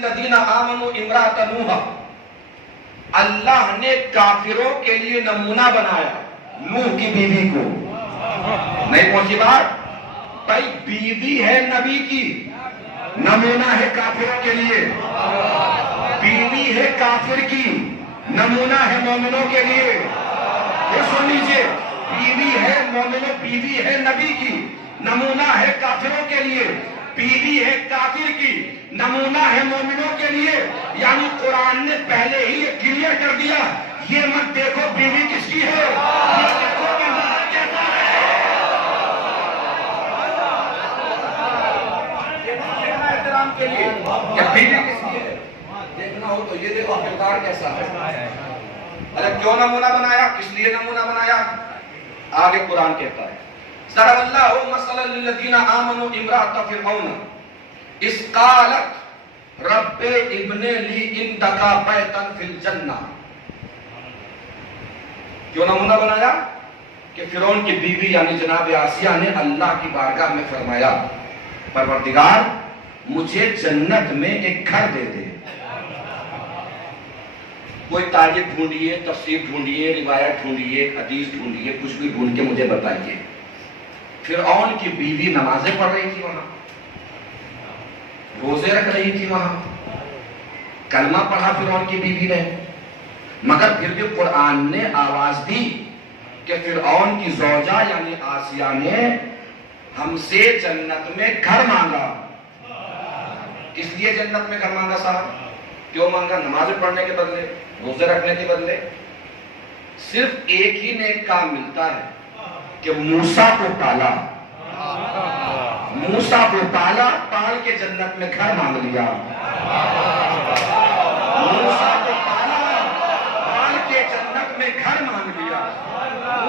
للذین آمنوا امرأۃ نوح، اللہ نے کافروں کے لیے نمونہ بنایا نوح کی بیوی کو۔ نہیں پہنچی بات؟ بھائی بیوی ہے نبی کی، نمونہ ہے کافروں کے لیے۔ بیوی ہے کافر کی، نمونہ ہے مومنوں کے لیے۔ یہ سن لیجئے، بیوی ہے مومنوں، بیوی ہے نبی کی، نمونہ ہے کافروں کے لیے۔ بیوی ہے کافر کی، نمونہ ہے مومنوں کے لیے۔ یعنی قرآن نے پہلے ہی یہ کلیئر کر دیا، یہ مت دیکھو بیوی کس کی ہے، یہ دیکھو کہ مرد کیسا ہے۔ احترام کے لیے کہ بیوی کس کی ہے دیکھنا ہو تو یہ دیکھو کردار کیسا ہے۔ ارے کیوں نمونہ بنایا، کس لیے نمونہ بنایا؟ آگے قرآن کہتا ہے ضرب اللہ مثلا للذین آمنوا امرأۃ فرعون اذ قالت رب ابن لی عندک بیتا فی الجنہ۔ کیوں نمونہ بنایا؟ کہ فرعون کی بیوی یعنی جناب آسیہ نے اللہ کی بارگاہ میں فرمایا پروردگار مجھے جنت میں ایک گھر دے دے۔ کوئی تاجر ڈھونڈیے، تفسیر ڈھونڈیے، روایت ڈھونڈیے، حدیث ڈھونڈیے، کچھ بھی ڈھونڈ کے مجھے بتائیے۔ فرعون کی بیوی نمازیں پڑھ رہی تھی وہاں، روزے رکھ رہی تھی وہاں، کلمہ پڑھا فرعون کی بیوی نے، مگر پھر بھی قرآن نے آواز دی کہ فرعون کی زوجہ یعنی آسیہ نے ہم سے جنت میں گھر مانگا۔ کس لیے جنت میں گھر مانگا صاحب؟ کیوں مانگا؟ نمازیں پڑھنے کے بدلے، روزے رکھنے کے بدلے۔ صرف ایک ہی نیک کام ملتا ہے کہ موسیٰ کو پالا، موسیٰ کو پالا، پال کے جنت میں گھر مانگ لیا۔ موسیٰ کو پالا، پال کے جنت میں گھر مانگ لیا۔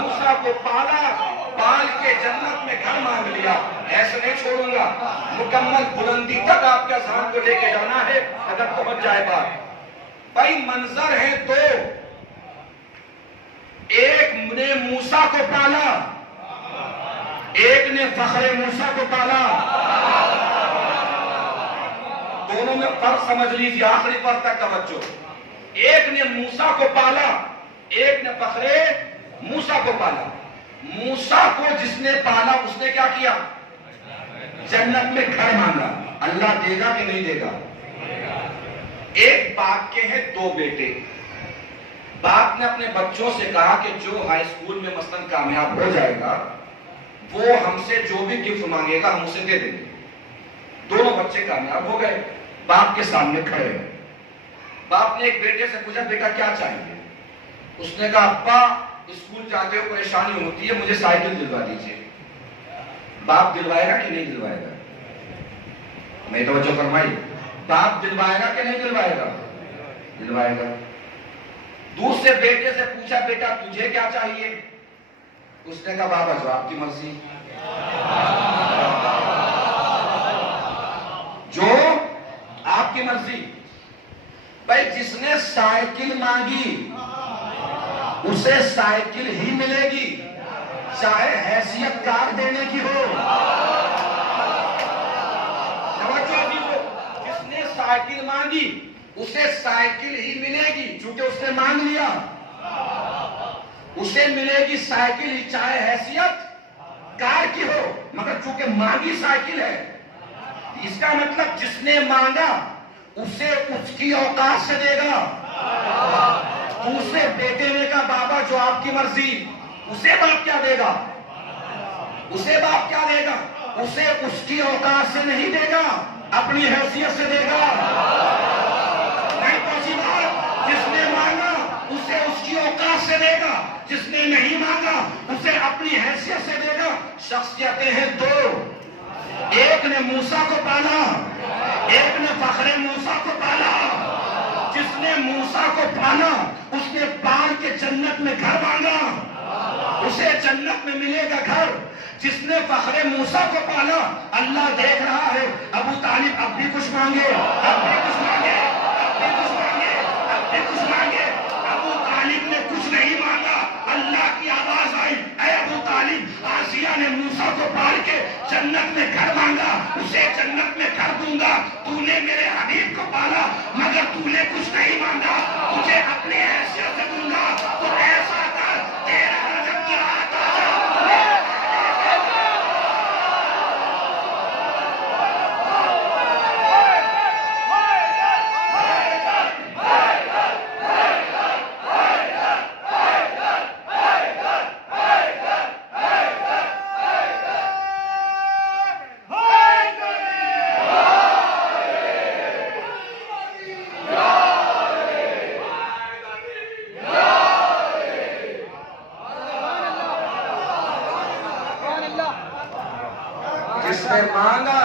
موسیٰ کو پالا، پال کے جنت میں گھر مانگ لیا۔ ایسے نہیں چھوڑوں گا، مکمل بلندی تک آپ کے اذہان کو لے کے جانا ہے اگر پہنچ جائے بات۔ بھائی منظر ہے دو، ایک نے موسیٰ کو پالا، ایک نے فخر موسیٰ کو پالا۔ دونوں میں فرق سمجھ لیجیے، آخری فرق تک توجہ۔ ایک نے موسیٰ کو پالا، ایک نے فخر موسیٰ کو پالا۔ موسیٰ کو جس نے پالا اس نے کیا کیا؟ جنت میں گھر مانگا۔ اللہ دے گا کہ نہیں دے گا؟ ایک باپ کے ہیں دو بیٹے، باپ نے اپنے بچوں سے کہا کہ جو ہائی اسکول میں مثلاً کامیاب ہو جائے گا وہ ہم سے جو بھی گفٹ مانگے گا ہم اسے دے دیں گے۔ دونوں بچے کامیاب ہو گئے، باپ کے سامنے کھڑے ہیں۔ باپ نے ایک بیٹے سے پوچھا بیٹا کیا چاہیے؟ اس نے کہا ابا اسکول جاتے ہو پریشانی ہوتی ہے، مجھے سائیکل دلوا دیجیے۔ باپ دلوائے گا کہ نہیں دلوائے گا؟ میں توجہ فرمائی، باپ دلوائے گا کہ نہیں دلوائے گا؟ دلوائے گا۔ دوسرے بیٹے سے پوچھا بیٹا تجھے کیا چاہیے؟ اس نے کہا بابا جو آپ کی مرضی، جو آپ کی مرضی۔ بھائی جس نے سائیکل مانگی اسے سائیکل ہی ملے گی، چاہے حیثیت کار دینے کی ہو۔ جس نے سائیکل مانگی اسے سائیکل ہی ملے گی، چونکہ اس نے مانگ لیا، اسے ملے گی سائیکل ہی، چاہے حیثیت کار کی ہو، مگر چونکہ مانگی سائیکل ہے۔ اس کا مطلب جس نے مانگا اسے اس کی اوقات سے دے گا۔ دوسرے بیٹے نے کہا بابا جو آپ کی مرضی، اسے باپ کیا دے گا؟ اسے باپ کیا دے گا؟ اسے اس کی اوقات سے نہیں دے گا، اپنی حیثیت سے دے گا۔ نہیں پہنچی بات؟ جس نے مانگا اسے اس کی اوقات سے دے گا، جس نے نہیں مانگا اسے اپنی حیثیت سے دے گا۔ شخصیتیں ہیں دو، ایک نے موسیٰ کو پالا، ایک نے فخر موسیٰ کو پالا۔ جس نے موسیٰ کو پالا اس نے پال کے جنت میں گھر مانگا، اسے جنت میں ملے گا گھر۔ جس نے فخر موسیٰ کو پالا اللہ دیکھ رہا ہے، ابو طالب اب بھی کچھ مانگے، اب بھی کچھ مانگے، اب بھی کچھ مانگے، اب بھی کچھ مانگے۔ ابو طالب نے کچھ نہیں مانگا، اللہ کی آواز آئی اے ابو طالب آسیہ نے موسیٰ کو پال کے جنت میں گھر مانگا، اسے جنت میں گھر دوں گا۔ تو نے میرے حبیب کو پالا، تو نے کچھ نہیں مانگا، تجھے اپنے حیثیت سے دوں گا، تو ایسا کر تیرا رجب کی رات آ جائے۔ جس نے مانگا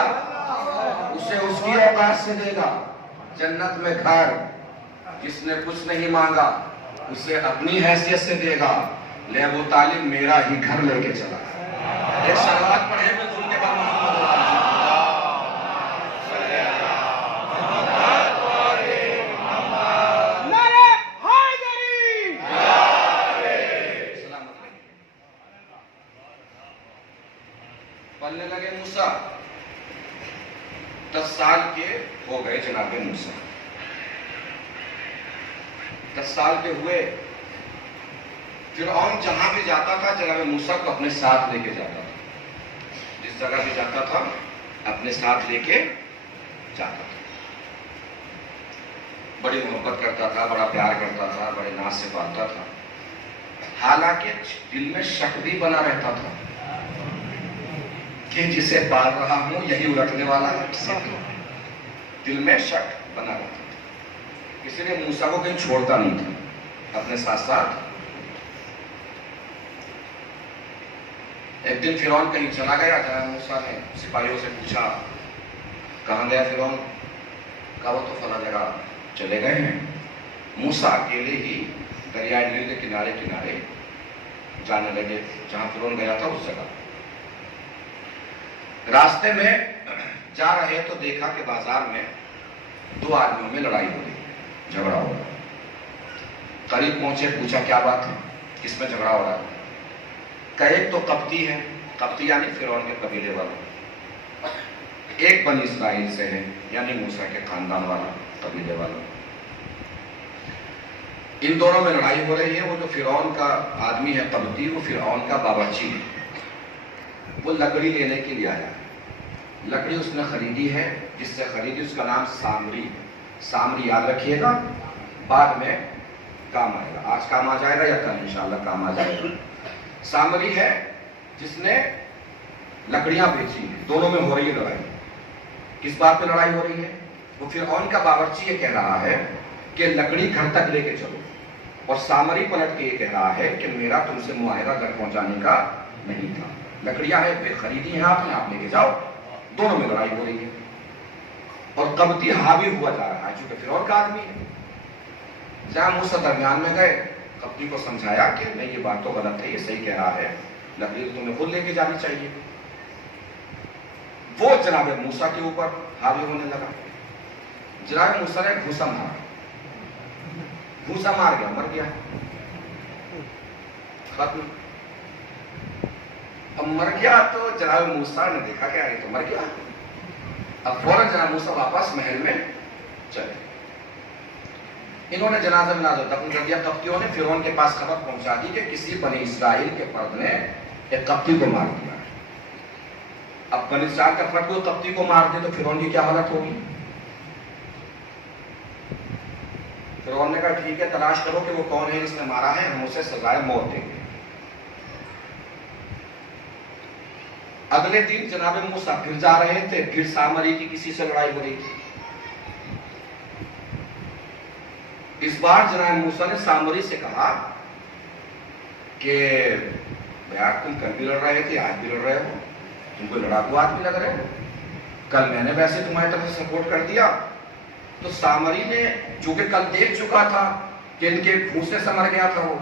اسے اس کی اوقات سے دے گا، جنت میں گھر۔ جس نے کچھ نہیں مانگا اسے اپنی حیثیت سے دے گا۔ لے ابو طالب میرا ہی گھر لے کے چلا۔ ایک صلوات پڑھے میں سن کے بعد محمد پڑھنے لگے موسیٰ۔ 10 سال کے ہو گئے جناب موسیٰ، 10 سال کے ہوئے۔ فرعون جہاں بھی جاتا تھا جناب موسیٰ کو اپنے ساتھ لے کے جاتا تھا، جس جگہ بھی جاتا تھا اپنے ساتھ لے کے جاتا تھا۔ بڑی محبت کرتا تھا، بڑا پیار کرتا تھا، بڑے ناز سے پالتا تھا۔ حالانکہ دل میں شک بھی بنا رہتا تھا کہ جسے پال رہا ہوں یہی الٹنے والا ہے۔ دل میں شک بنا رہتا تھا، اسی لیے موسیٰ کو کہیں چھوڑتا نہیں تھا، اپنے ساتھ ساتھ۔ ایک دن فرعون کہیں چلا گیا، جناب موسیٰ نے سپاہیوں سے پوچھا کہاں گیا فرعون؟ کہا وہ تو فلاں جگہ چلے گئے ہیں۔ موسیٰ اکیلے ہی دریائے نیل کے کنارے کنارے جانے لگے، جہاں فرعون گیا تھا اس جگہ۔ راستے میں جا رہے تو دیکھا کہ بازار میں 2 آدمیوں میں لڑائی ہو رہی، جھگڑا ہو رہا۔ قریب پہنچے، پوچھا کیا بات ہے، کس میں جھگڑا ہو رہا ہے؟ کہ ایک تو قبطی ہے، قبطی یعنی فرعون کے قبیلے والا، ایک بنی اسرائیل سے ہے یعنی موسیٰ کے خاندان والا، قبیلے والا۔ ان دونوں میں لڑائی ہو رہی ہے۔ وہ جو فرعون کا آدمی ہے قبطی، وہ فرعون کا باورچی ہے۔ وہ لکڑی لینے کے لیے آیا، لکڑی اس نے خریدی ہے، جس سے خریدی اس کا نام سامری ہے۔ سامری یاد رکھیے گا، بعد میں کام آئے گا، آج کام آ جائے گا یا کل انشاءاللہ کام آ جائے گا۔ سامری ہے جس نے لکڑیاں بیچی ہیں، دونوں میں ہو رہی ہے لڑائی۔ کس بات پہ لڑائی ہو رہی ہے؟ وہ فرعون کا باورچی یہ کہہ رہا ہے کہ لکڑی گھر تک لے کے چلو، اور سامری پلٹ کے یہ کہہ رہا ہے کہ میرا تم سے معاہدہ گھر پہنچانے کا نہیں تھا، لکڑیاں ہیں پھر خریدی ہیں آپ نے، آپ لے کے جاؤ۔ دونوں میں لڑائی ہو رہی ہے، اور قبطی حاوی ہوا جا رہا ہے چونکہ فرعون کا آدمی ہے۔ جہاں موسیٰ درمیان میں گئے، قبطی کو سمجھایا کہ نہیں یہ بات تو غلط ہے، یہ صحیح کہہ رہا ہے، لکڑی تو تمہیں خود لے کے جانی چاہیے۔ وہ جناب موسیٰ کے اوپر حاوی ہونے لگا۔ جناب موسیٰ نے گھوسا مارا، گھوسا مار گیا، مر گیا، ختم۔ اب مر گیا تو جناب موسیٰ نے دیکھا کہ یہ تو مر گیا۔ اب فوراً جناب موسیٰ واپس محل میں چلے۔ انہوں نے جنازہ منازہ دفن کر دیا۔ قبطیوں نے فرعون کے پاس خبر پہنچا دی کہ کسی بنی اسرائیل کے فرد نے ایک قبطی کو مار دیا ہے۔ اب بنی اسرائیل کا فرد کو قبطی کو مار دے تو فرعون کی کیا حالت ہوگی؟ فرعون نے کہا ٹھیک ہے، تلاش کرو کہ وہ کون ہے جس نے مارا ہے، ہم اسے سزائے موت دیں گے۔ اگلے دن جناب موسیٰ پھر جا رہے تھے، پھر سامری کی کسی سے لڑائی ہو رہی تھی۔ اس بار جناب موسیٰ نے سامری سے کہا کہ یار تم کل بھی لڑ رہے تھے، آج بھی لڑ رہے ہو، تم کو لڑاکو آدمی لگ رہے ہو، کل میں نے ویسے تمہاری طرف سے سپورٹ کر دیا۔ تو سامری نے جو کہ کل دیکھ چکا تھا کہ ان کے پھوسے سے مر گیا تھا وہ،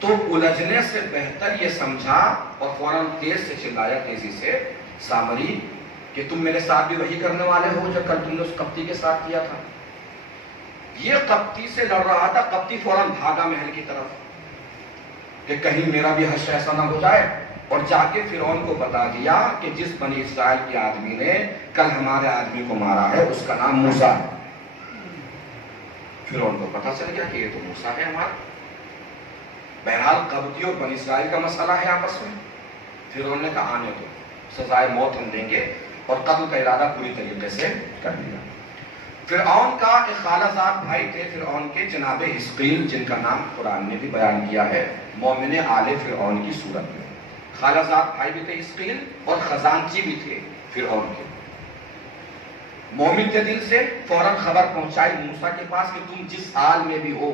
تو الجھنے سے بہتر یہ سمجھا اور فوراً تیز سے چلایا تیزی سے سامری کہ تم میرے ساتھ بھی وہی کرنے والے ہو جو کل تم نے اس قبطی کے ساتھ کیا تھا۔ یہ قبطی سے لڑ رہا تھا، قبطی فوراً بھاگا محل کی طرف کہ کہیں میرا بھی حشر ایسا نہ ہو جائے، اور جا کے فرعون کو بتا دیا کہ جس بنی اسرائیل کے آدمی نے کل ہمارے آدمی کو مارا ہے اس کا نام موسیٰ ہے۔ فرعون کو پتہ چل گیا کہ یہ تو موسیٰ ہے ہمارا. بہرحال قبطی اور بنی اسرائیل کا مسئلہ ہے آپس میں. فرعون نے کہا آنے دو، سزائے موت ہم دیں گے، اور قتل کا ارادہ پوری طریقے سے کر لیا. فرعون کا ایک خالہ زاد بھائی تھے فرعون کے، جناب حزقیل، جن کا نام قرآن نے بھی بیان کیا ہے مومن آل فرعون کی صورت میں. خالہ زاد بھائی بھی تھے حزقیل، اور خزانچی بھی تھے فرعون کے. مومن کے دل سے فوراً خبر پہنچائی موسیٰ کے پاس کہ تم جس حال میں بھی ہو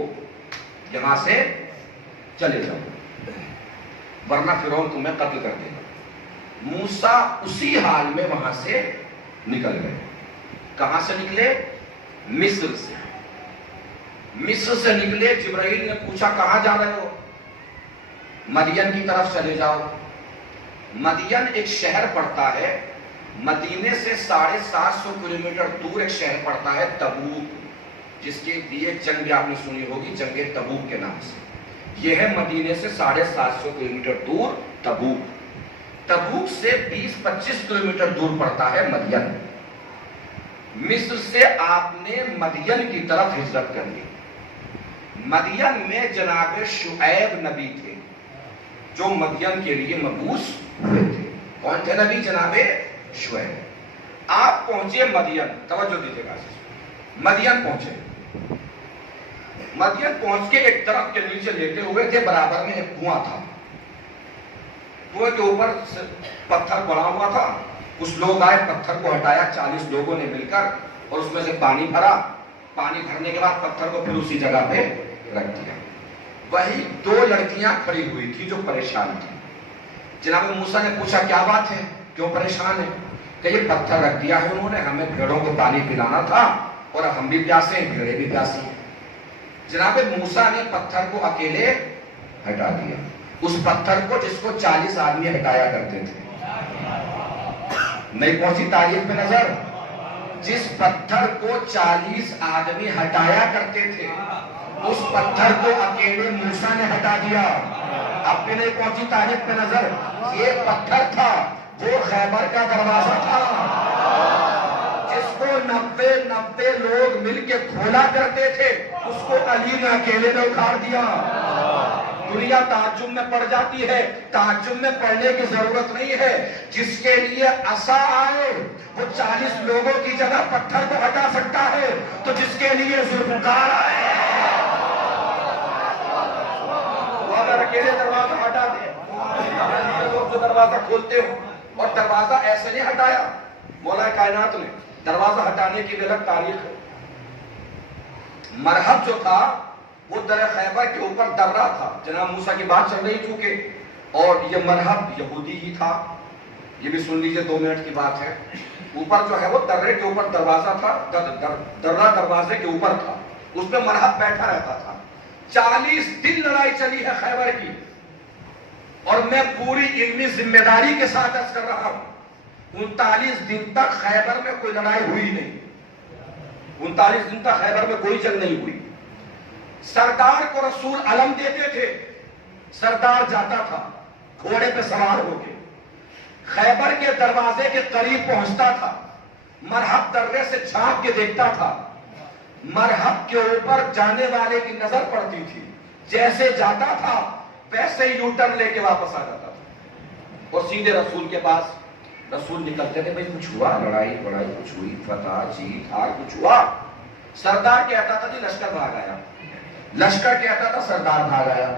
یہاں سے چلے جاؤ، ورنہ فرعون تمہیں قتل کر دے گا. موسیٰ اسی حال میں وہاں سے نکل گئے. کہاں سے نکلے؟ مصر سے. مصر سے نکلے. جبرائیل نے پوچھا کہاں جا رہے ہو؟ مدین کی طرف چلے جاؤ. مدین ایک شہر پڑتا ہے مدینے سے 750 کلومیٹر دور. ایک شہر پڑتا ہے تبوک، جس کی ایک جنگ بھی آپ نے سنی ہوگی، جنگ تبوک کے نام سے. یہ ہے مدینے سے 750 کلومیٹر دور تبوک. تبوک سے 20-25 کلومیٹر دور پڑتا ہے مدین. مصر سے آپ نے مدین کی طرف ہجرت کر لی. مدین میں جناب شعیب نبی تھے جو مدین کے لیے مبعوث ہوئے تھے. کون تھے نبی؟ جناب شعیب. آپ پہنچے مدین، توجہ دیجیے گا. مدین پہنچے. مدین پہنچ کے ایک درخت کے نیچے لیٹے ہوئے تھے. برابر میں ایک کنواں تھا. کنویں کے اوپر پتھر پڑا ہوا تھا. کچھ لوگ آئے، پتھر کو ہٹایا 40 لوگوں نے مل کر، اور اس میں سے پانی بھرا. پانی بھرنے کے بعد پتھر کو پھر اسی جگہ پہ رکھ دیا. وہی 2 لڑکیاں کھڑی ہوئی تھی جو پریشان تھی. جناب موسیٰ نے پوچھا کیا بات ہے، کیوں پریشان ہے؟ کہ یہ پتھر رکھ دیا ہے انہوں نے، ہمیں بھیڑوں کو پانی پلانا تھا اور ہم بھی پیاسے ہیں، بھیڑیں بھی پیاسی ہیں. جناب موسیٰ نے پتھر کو اکیلے ہٹا دیا. اس پتھر کو جس کو 40 آدمی ہٹایا کرتے تھے. نہیں پہنچی تاریخ پہ نظر؟ جس پتھر کو 40 آدمی ہٹایا کرتے تھے اس پتھر کو اکیلے موسیٰ نے ہٹا دیا. اب بھی نہیں پہنچی تاریخ پہ نظر؟ یہ پتھر تھا وہ خیبر کا دروازہ تھا جس کو 90 لوگ مل کے کھولا کرتے تھے. اس کو علی نے اکیلے نے اکھاڑ دیا. دنیا تعجب میں پڑ جاتی ہے. تعجب میں پڑنے کی ضرورت نہیں ہے. جس کے لیے عصا آئے وہ 40 لوگوں کی جگہ پتھر کو ہٹا سکتا ہے، تو جس کے لیے ذوالفقار آئے وہ اگر اکیلے دروازہ ہٹا دے. لوگ جو دروازہ کھولتے ہو، اور دروازہ ایسے نہیں ہٹایا مولا کائنات نے. دروازہ ہٹانے کی بھی الگ تاریخ ہے. مرحب جو تھا وہ در خیبر کے اوپر درہ تھا. جناب موسیٰ کی بات چل رہی چونکہ، اور یہ مرحب یہودی ہی تھا. یہ بھی سن لیجئے، 2 منٹ کی بات ہے. اوپر جو ہے وہ درے کے اوپر دروازہ تھا. درہ دروازے کے اوپر تھا. اس میں مرحب بیٹھا رہتا تھا. 40 دن لڑائی چلی ہے خیبر کی، اور میں پوری علمی ذمہ داری کے ساتھ عرض کر رہا ہوں 39 دن تک خیبر میں کوئی لڑائی ہوئی نہیں. 39 دن تک خیبر میں کوئی جنگ نہیں ہوئی. سردار کو رسول علم دیتے تھے. سردار جاتا تھا گھوڑے پہ سوار ہو کے، خیبر کے دروازے کے قریب پہنچتا تھا. مرحب درے سے جھانک کے دیکھتا تھا. مرحب کے اوپر جانے والے کی نظر پڑتی تھی. جیسے جاتا تھا ویسے ہی یوٹرن لے کے واپس آ جاتا تھا، اور سیدھے رسول کے پاس. رسول نکلتے تھے، بھائی کچھ ہوا؟ لڑائی بڑائی کچھ ہوئی؟ فتح جیت ہار کچھ ہوا؟ سردار کہتا تھا جی لشکر بھاگ آیا. لشکر کہتا تھا سردار بھاگ آیا.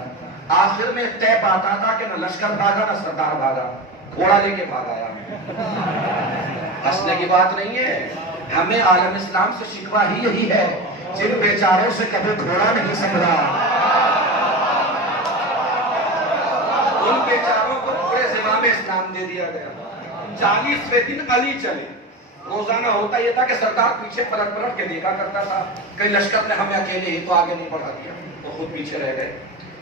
آخر میں طے پاتا تھا کہ نہ لشکر بھاگا نہ سردار بھاگا، گھوڑا لے کے بھاگ آیا. ہنسنے کی بات نہیں ہے. ہمیں عالم اسلام سے شکوہ ہی یہی ہے، جن بیچاروں سے کبھی گھوڑا نہیں سمجھا، ان بیچاروں کو پورے زمام اسلام دے دیا گیا. 40ویں دن علی چلے. روزانہ ہوتا یہ تھا کہ سردار پیچھے پلٹ کے دیکھا کرتا تھا، کئی لشکر نے ہمیں اکیلے ہی تو آگے نہیں بڑھا دیا، تو خود پیچھے رہ گئے.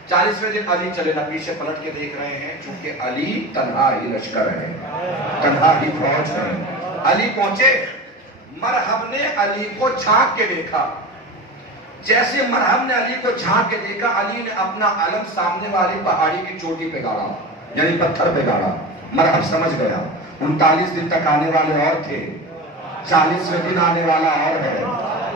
40ویں دن علی چلے نہ پیچھے پلٹ کے دیکھ رہے ہیں، چونکہ علی تنہا ہی لشکر ہے، تنہا ہی فوج ہے. علی پہنچے. مرحب نے علی کو جھانک کے دیکھا. جیسے مرحب نے علی کو جھانک کے دیکھا، علی نے اپنا علم سامنے والی پہاڑی کی چوٹی پہ گاڑا، یعنی پتھر پہ گاڑا. مرحب سمجھ گیا 39 دن تک آنے والے اور تھے، 40ویں دن آنے والا اور ہے.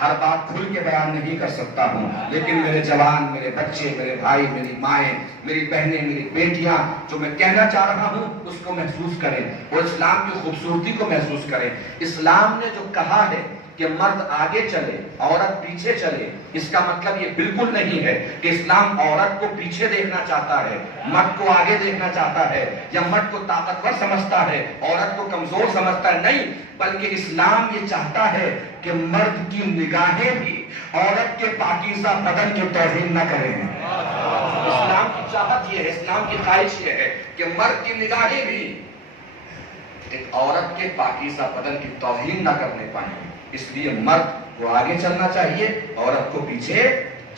ہر بات کھل کے بیان نہیں کر سکتا ہوں، لیکن میرے جوان، میرے بچے، میرے بھائی، میری مائیں، میری بہنیں، میری بیٹیاں، جو میں کہنا چاہ رہا ہوں اس کو محسوس کریں اور اسلام کی خوبصورتی کو محسوس کریں۔ اسلام نے جو کہا ہے کہ مرد آگے چلے عورت پیچھے چلے، اس کا مطلب یہ بالکل نہیں ہے کہ اسلام عورت کو پیچھے دیکھنا چاہتا ہے، مرد کو آگے دیکھنا چاہتا ہے، یا مرد کو طاقتور سمجھتا ہے عورت کو کمزور سمجھتا ہے، نہیں، بلکہ اسلام یہ چاہتا ہے کہ مرد کی نگاہیں بھی عورت کے پاکیزہ بدن کی توہین نہ کریں۔ اسلام کی چاہت یہ ہے، اسلام کی خواہش یہ ہے کہ مرد کی نگاہیں بھی ایک عورت کے پاکیزہ بدن کی توہین نہ کرنے پائیں، اس لیے مرد کو آگے چلنا چاہیے، عورت کو پیچھے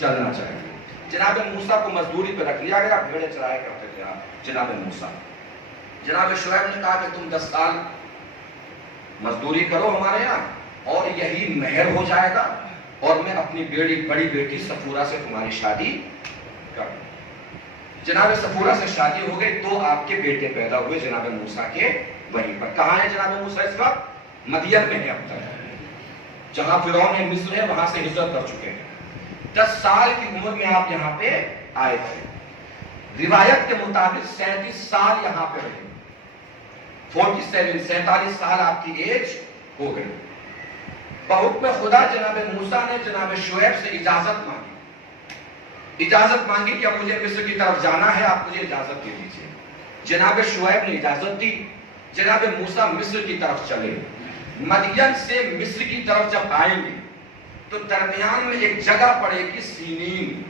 چلنا چاہیے۔ جناب موسیٰ کو مزدوری پہ رکھ لیا گیا، بھیڑیں چرایا کرتے تھے آپ جناب موسیٰ۔ جناب شعیب نے کہا کہ تم 10 سال مزدوری کرو ہمارے یہاں اور یہی مہر ہو جائے گا، اور میں اپنی بڑی بیٹی صفورہ سے تمہاری شادی کر دوں۔ جناب صفورہ سے شادی ہو گئی، 2 آپ کے بیٹے پیدا ہوئے جناب موسیٰ کے وہیں پر۔ کہاں ہے جناب موسیٰ اس وقت؟ مدین میں ہے اب تک، جہاں فرعون مصر ہے وہاں سے ہجرت کر چکے ہیں۔ 10 سال کی عمر میں آپ یہاں پہ آئے تھے، روایت کے مطابق 37 سال یہاں پہ رہے، 47 سال آپ کی ایج ہو گئی۔ بحکم خدا جناب موسیٰ نے جناب شعیب سے اجازت مانگی کہ اب مجھے مصر کی طرف جانا ہے، آپ مجھے اجازت دے دیجیے۔ جناب شعیب نے اجازت دی، جناب موسیٰ مصر کی طرف چلے۔ مدین سے مصر کی طرف جب آئیں گے تو درمیان میں ایک جگہ پڑے گی سینین،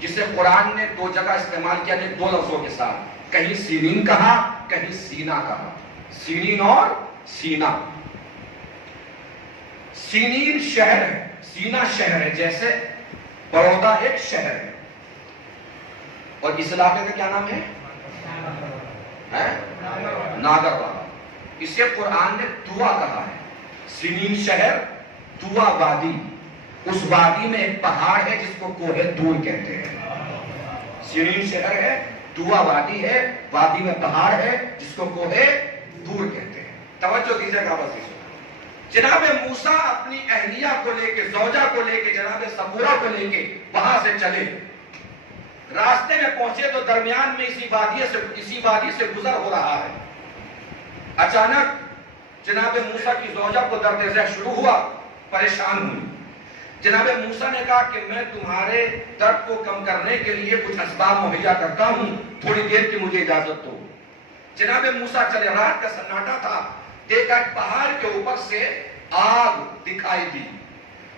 جسے قرآن نے 2 جگہ استعمال کیا ہے 2 لفظوں کے ساتھ، کہیں سینین کہا، کہیں سینا کہا، سینین اور سینا۔ سینین شہر ہے، سینا شہر ہے، جیسے بڑودہ ایک شہر ہے، اور اس علاقے کا کیا نام ہے؟ ناگروالا۔ اسے قرآن نے دوا کہا ہے۔ سنین شہر، دوا وادی، اس وادی میں ایک پہاڑ ہے جس کو کوہ دور کہتے ہیں۔ سنین شہر ہے، دوا وادی ہے، وادی میں پہاڑ ہے جس کو کوہ دور کہتے ہیں۔ توجہ دیجیے گا بس۔ جناب موسیٰ اپنی اہلیہ کو لے کے، زوجہ کو لے کے، جناب صفورہ کو لے کے وہاں سے چلے۔ راستے میں پہنچے تو درمیان میں اسی وادی سے گزر ہو رہا ہے۔ اچانک جناب موسیٰ کی زوجہ کو درد ذہ شروع ہوا، پریشان ہوئی۔ جناب موسیٰ نے کہا کہ میں تمہارے درد کو کم کرنے کے لیے کچھ اسباب مہیا کرتا ہوں، تھوڑی دیر کی مجھے اجازت دو۔ جناب موسیٰ چلے، رات کا سناٹا تھا، دیکھا پہاڑ کے اوپر سے آگ دکھائی دی۔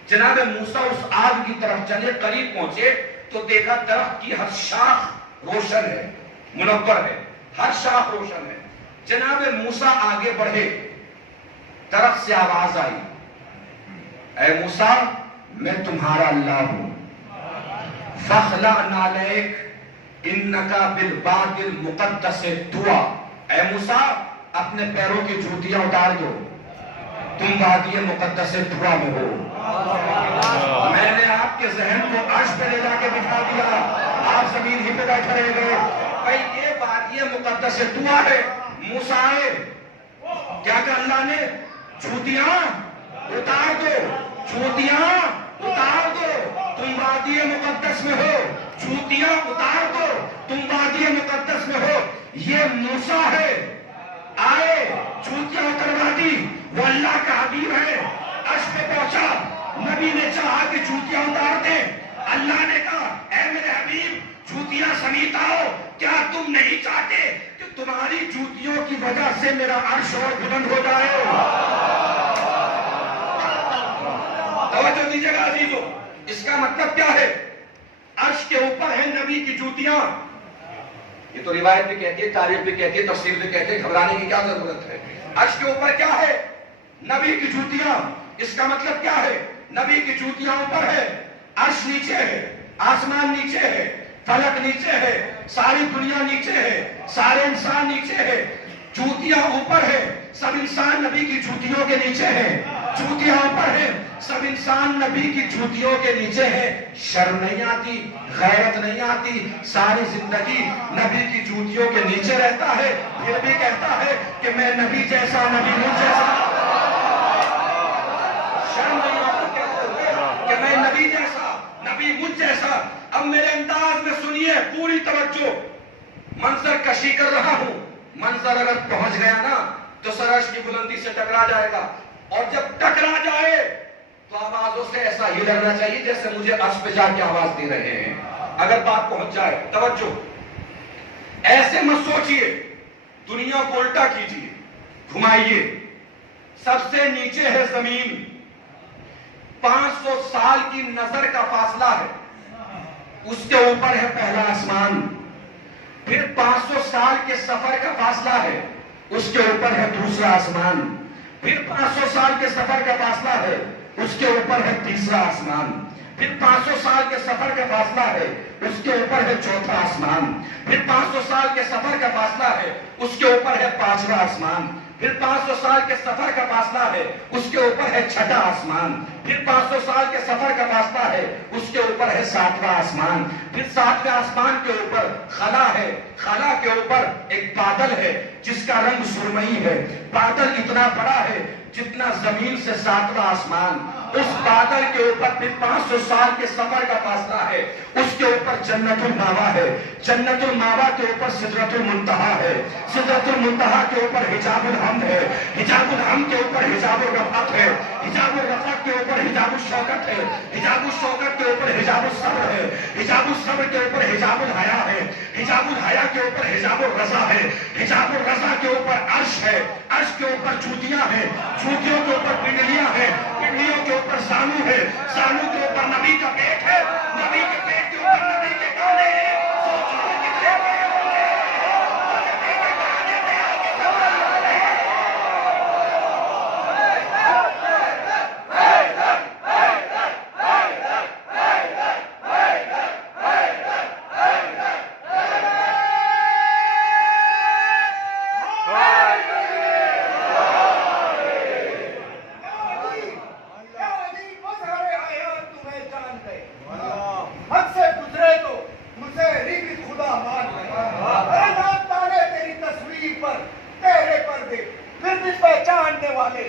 جناب موسیٰ اس آگ کی طرف چلے، قریب پہنچے تو دیکھا درخت کی ہر شاخ روشن ہے، منور ہے، ہر شاخ روشن ہے۔ جناب موسیٰ آگے بڑھے، درخت سے آواز آئی، اے موسیٰ میں تمہارا اللہ ہوں، فَخْلَعْ نَعْلَيْكَ إِنَّكَ بِالْوَادِ الْمُقَدَّسِ طُوَىٰ۔ اے موسیٰ اپنے پیروں کی جوتیاں اتار دو، تم وادی مقدس طویٰ میں ہو۔ میں نے آپ کے ذہن کو عرش پہ لے جا کے بٹھا دیا، آپ زمین ہی پہ بیٹھے رہ گئے۔ بھئی یہ وادی مقدس طویٰ ہے۔ موسیٰ آئے، کیا کہ اللہ نے جوتیاں اتار دو، جوتیاں اتار دو، تم وادی مقدس میں ہو، جوتیاں اتار دو، تم وادی مقدس میں ہو۔ یہ موسیٰ ہے، آئے جوتیاں اتروا دی، وہ اللہ کا حبیب ہے، عرش پہ پہنچا۔ نبی نے چاہا کہ جوتیاں اتار دیں، اللہ نے کہا اے میرے حبیب جوتیاں سمیت آؤ، کیا تم نہیں چاہتے کہ تمہاری جوتیوں کی وجہ سے میرا عرش اور بلند ہو جائے؟ توجہ دیجیے گا عزیزو، اس کا مطلب کیا ہے؟ عرش کے اوپر ہے نبی کی جوتیاں۔ یہ تو روایت بھی کہتی ہے، تاریخ بھی کہتی ہے، تفسیر بھی کہتی ہے، گھبرانے کی کیا ضرورت ہے؟ عرش کے اوپر کیا ہے؟ نبی کی جوتیاں۔ اس کا مطلب کیا ہے؟ نبی کی جوتیاں اوپر ہے، عرش نیچے ہے، آسمان نیچے ہے، فلک نیچے ہے، ساری دنیا نیچے ہے، سارے انسان نیچے ہے، جوتیاں اوپر ہے، سب انسان نبی کی جوتیوں کے نیچے ہے، جوتیاں اوپر ہے، سب انسان نبی کی جوتیوں کے نیچے ہے۔ شرم نہیں آتی، غیرت نہیں آتی، ساری زندگی نبی کی جوتیوں کے نیچے رہتا ہے، پھر بھی کہتا ہے کہ میں نبی جیسا، نبی ہوں جیسا۔ شرم نہیں آتی، کہتے ہوئے نبی مجھ جیسا. اب میرے انداز میں سنیے پوری توجہ. منظر کشی کر رہا ہوں. منظر اگر پہنچ گیا نا تو سرش کی بلندی سے ٹکرا جائے گا, اور جب ٹکرا جائے تو آوازوں سے ایسا ہی لگنا چاہیے جیسے مجھے عرش پہ جا کے آواز دے رہے ہیں. اگر بات پہنچ جائے, توجہ, ایسے مت سوچئے, دنیا کو الٹا کیجئے, گھمائیے. سب سے نیچے ہے زمین, 500 سال کی نظر کا فاصلہ ہے, اس کے اوپر ہے پہلا آسمان. پھر 500 سال کے سفر کا فاصلہ ہے, اس کے اوپر ہے دوسرا آسمان. پھر 500 سال کے سفر کا فاصلہ ہے, اس کے اوپر ہے تیسرا آسمان. پھر 500 سال کے سفر کا فاصلہ ہے, اس کے اوپر ہے چوتھا آسمان. پھر 500 سال کے سفر کا فاصلہ ہے, اس کے اوپر ہے پانچواں آسمان. پھر 500 سال کے سفر کا فاصلہ ہے, اس کے اوپر ہے چھٹا آسمان. پھر 500 سال کے سفر کا فاصلہ ہے, اس کے اوپر ہے ساتواں آسمان. پھر ساتویں آسمان کے اوپر خلا ہے, خلا کے اوپر ایک بادل ہے جس کا رنگ سرمئی ہے. بادل اتنا بڑا ہے جتنا زمین سے ساتواں آسمان. اس بادل کے اوپر پھر 500 سال کے سفر کا فاصلہ ہے, اس کے اوپر جنت الماوا ہے. جنت الماوا کے اوپر سدرۃ المنتہا ہے. سدرۃ المنتہا کے اوپر حجاب الحمد ہے. حجاب الحمد کے اوپر حجاب الرفعت ہے. حجاب الرفعت کے اوپر حجاب الشوکت ہے. حجاب الشوکت کے اوپر حجاب الصبر ہے. حجاب الصبر کے اوپر حجاب الحیا ہے. حجاب الحیا کے اوپر حجاب الرضا ہے. حجاب الرضا کے اوپر عرش ہے. عرش کے اوپر چوٹیاں ہیں. چوٹیوں کے اوپر پنڈلیاں ہیں. پنڈلیوں کے اوپر زانو ہے. زانو کے اوپر نبی کا پیٹ ہے. نبی کے پیٹ کے اوپر نبی کے گانے ہیں. پہچاننے والے